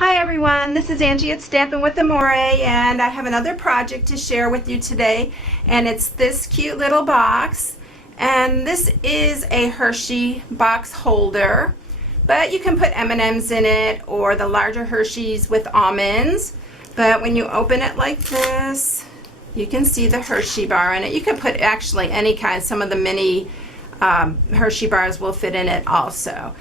Hi everyone, this is Angie at Stampin' with Amore, and I have another project to share with you today, and it's this cute little box. And this is a Hershey box holder, but you can put M&Ms in it or the larger Hershey's with almonds. But when you open it like this, you can see the Hershey bar in it. You can put actually any kind. Some of the mini Hershey bars will fit in it also.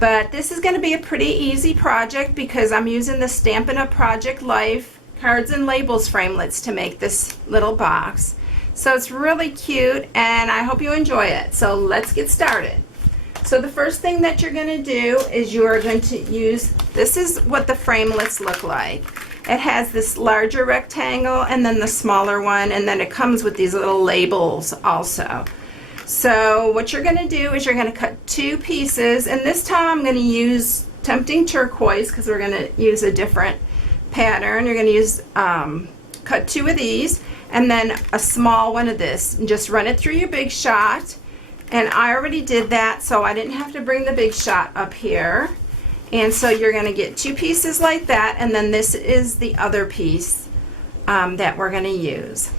But this is going to be a pretty easy project because I'm using the Stampin' Up! Project Life Cards and Labels Framelits to make this little box. So it's really cute and I hope you enjoy it. So let's get started. So the first thing that you're going to do is you are going to use, this is what the framelits look like. It has this larger rectangle and then the smaller one, and then it comes with these little labels also. So what you're going to do is you're going to cut two pieces, and this time I'm going to use Tempting Turquoise because we're going to use a different pattern. You're going to use cut two of these and then a small one of this, and just run it through your Big Shot. And I already did that, so I didn't have to bring the Big Shot up here. And so you're going to get two pieces like that, and then this is the other piece that we're going to use.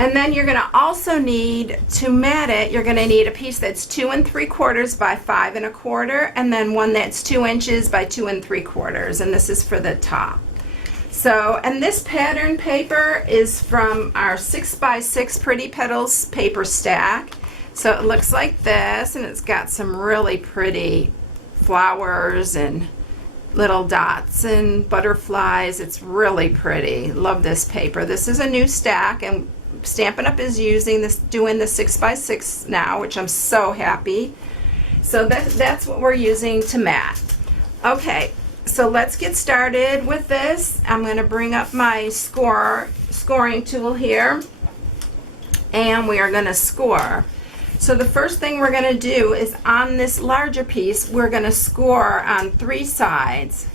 And then you're going to also need, to mat it, you're going to need a piece that's 2 3/4 by 5 1/4, and then one that's 2 inches by 2 3/4, and this is for the top. So, and this pattern paper is from our 6x6 Pretty Petals paper stack. So it looks like this, and it's got some really pretty flowers and little dots and butterflies. It's really pretty. Love this paper. This is a new stack, and Stampin' Up! Is using this, doing the 6x6 now, which I'm so happy. So that's what we're using to mat. Okay, so let's get started with this. I'm going to bring up my scoring tool here, and we are going to score. So the first thing we're going to do is on this larger piece, we're going to score on 3 sides.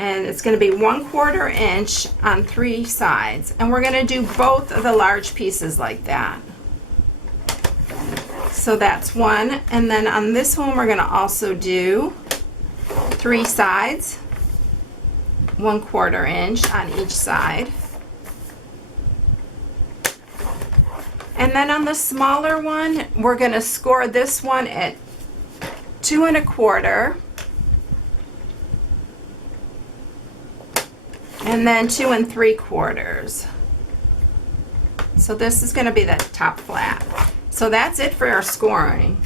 And it's going to be 1/4 inch on 3 sides, and we're going to do both of the large pieces like that. So that's one, and then on this one we're going to also do 3 sides, 1/4 inch on each side. And then on the smaller one, we're going to score this one at 2 1/4. And then 2 3/4. So this is going to be the top flat. So that's it for our scoring.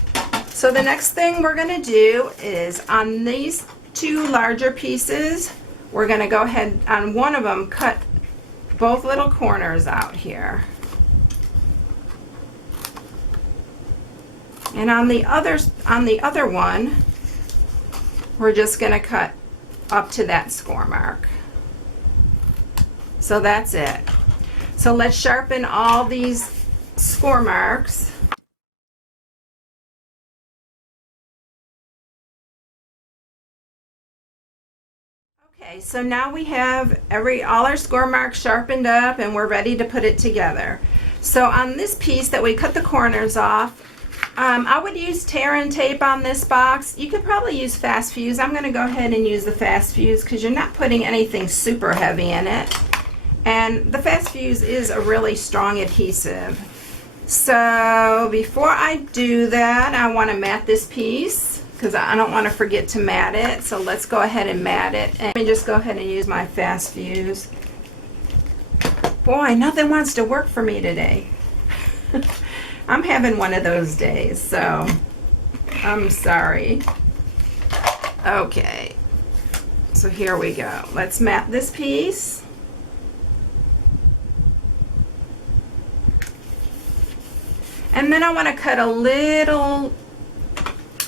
So the next thing we're going to do is on these 2 larger pieces, we're going to go ahead on one of them, cut both little corners out here. And on the other one, we're just going to cut up to that score mark. So that's it. So let's sharpen all these score marks. Okay, so now we have all our score marks sharpened up, and we're ready to put it together. So on this piece that we cut the corners off, I would use tear and tape on this box. You could probably use fast fuse. I'm going to go ahead and use the fast fuse because you're not putting anything super heavy in it. And the fast fuse is a really strong adhesive. So before I do that, I want to mat this piece because I don't want to forget to mat it. So let's go ahead and mat it. And let me just go ahead and use my fast fuse. Boy, nothing wants to work for me today. I'm having one of those days, so I'm sorry. Okay, so here we go. Let's mat this piece. And then I want to cut a little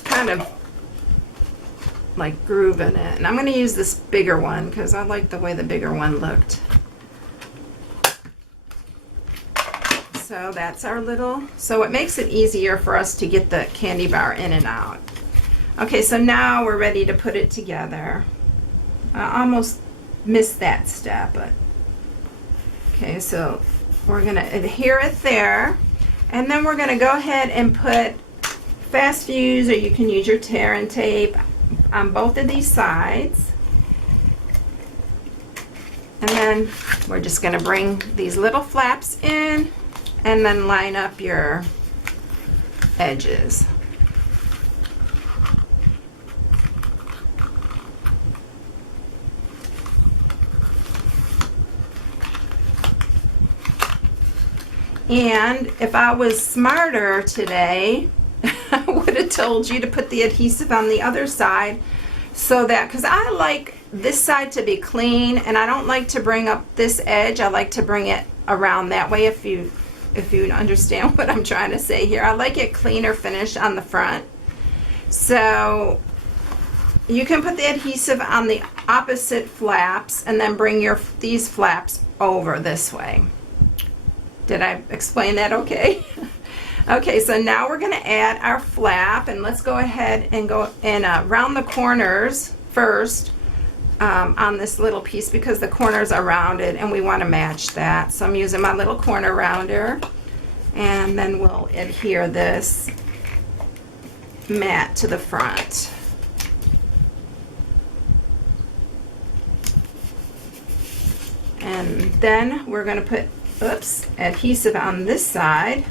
kind of like groove in it. And I'm going to use this bigger one because I like the way the bigger one looked. So that's our little, so it makes it easier for us to get the candy bar in and out. Okay, so now we're ready to put it together. I almost missed that step, but okay, so we're going to adhere it there. And then we're going to go ahead and put fast fuse, or you can use your tear and tape on both of these sides. And then we're just going to bring these little flaps in and then line up your edges. And if I was smarter today, I would have told you to put the adhesive on the other side, so that, because I like this side to be clean and I don't like to bring up this edge. I like to bring it around that way, if you understand what I'm trying to say here. I like it cleaner finish on the front. So you can put the adhesive on the opposite flaps and then bring these flaps over this way. Did I explain that okay? Okay, so now we're going to add our flap, and let's go ahead and go and round the corners first on this little piece, because the corners are rounded and we want to match that. So I'm using my little corner rounder, and then we'll adhere this mat to the front. And then we're going to put adhesive on this side.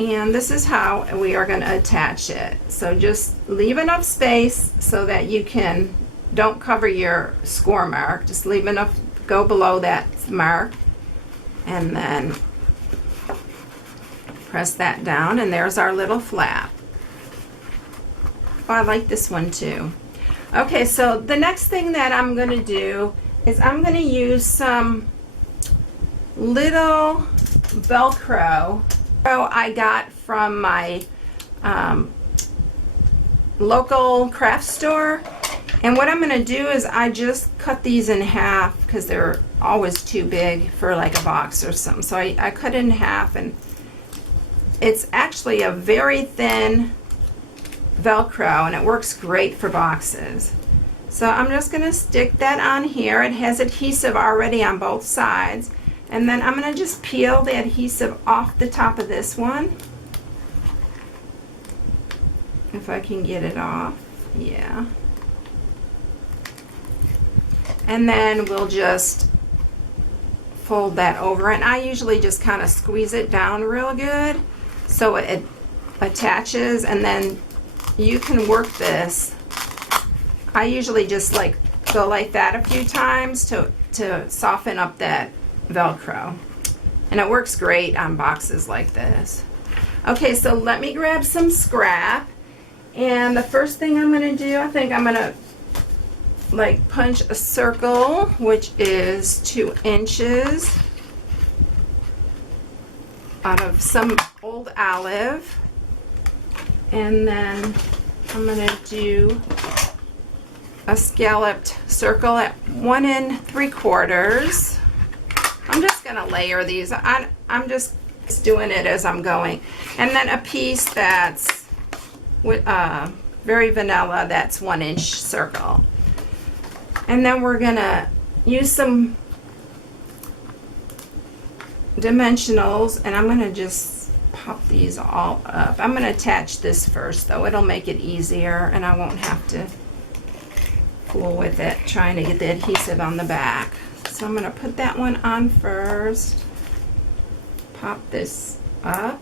And this is how we are going to attach it. So just leave enough space so that you don't cover your score mark. Just leave enough, go below that mark, and then press that down, and there's our little flap. Oh, I like this one too. Okay, so the next thing that I'm going to do is I'm going to use some little Velcro I got from my local craft store. And what I'm going to do is I just cut these in half, because they're always too big for like a box or something. So I cut it in half, and it's actually a very thin Velcro, and it works great for boxes. So I'm just going to stick that on here. It has adhesive already on both sides. And then I'm going to just peel the adhesive off the top of this one. If I can get it off. Yeah. And then we'll just fold that over. And I usually just kind of squeeze it down real good so it attaches, and then you can work this. I usually just go like that a few times to soften up that Velcro, and it works great on boxes like this. Okay, so let me grab some scrap, and the first thing I'm going to do, I think I'm going to punch a circle, which is 2 inches out of some old olive, and then I'm going to do a scalloped circle at 1 3/4. I'm just going to layer these. I'm just doing it as I'm going. And then a piece that's very vanilla, that's 1 inch circle. And then we're going to use some dimensionals, and I'm going to just pop these all up. I'm going to attach this first, though. It'll make it easier, and I won't have to fool with it trying to get the adhesive on the back. So I'm going to put that one on first, pop this up.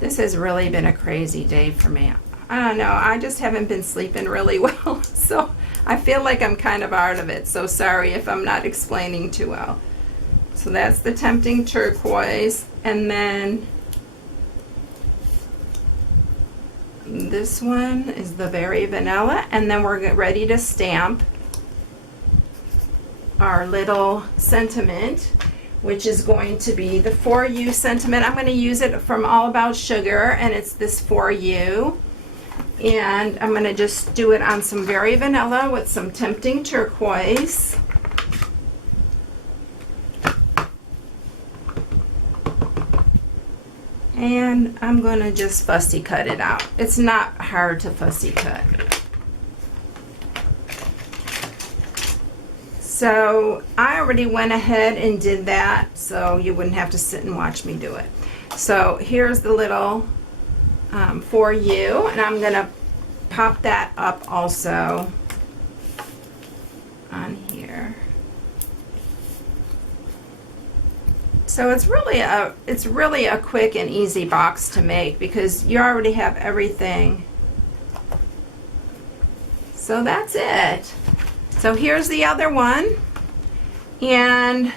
This has really been a crazy day for me. I don't know, I just haven't been sleeping really well, so I feel like I'm kind of out of it, so sorry if I'm not explaining too well. So that's the Tempting Turquoise, and then this one is the Very Vanilla, and then we're ready to stamp our little sentiment, which is going to be the For You sentiment. I'm going to use it from All About Sugar, and it's this For You. And I'm going to just do it on some Very Vanilla with some Tempting Turquoise. And I'm going to just fussy cut it out. It's not hard to fussy cut. So I already went ahead and did that, so you wouldn't have to sit and watch me do it. So here's the little for you, and I'm gonna pop that up also on here. So it's really a quick and easy box to make because you already have everything. So that's it. So here's the other one, and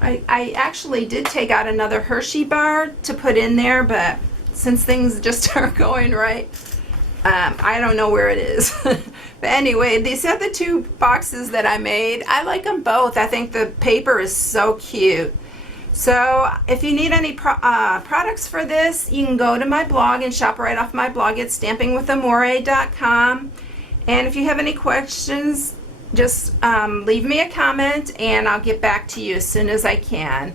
I actually did take out another Hershey bar to put in there, but since things just aren't going right, I don't know where it is. But anyway, these are the two boxes that I made. I like them both. I think the paper is so cute. So if you need any products for this, you can go to my blog and shop right off my blog at stampingwithamore.com. And if you have any questions, just leave me a comment and I'll get back to you as soon as I can.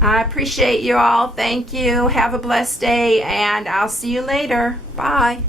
I appreciate you all. Thank you. Have a blessed day, and I'll see you later. Bye.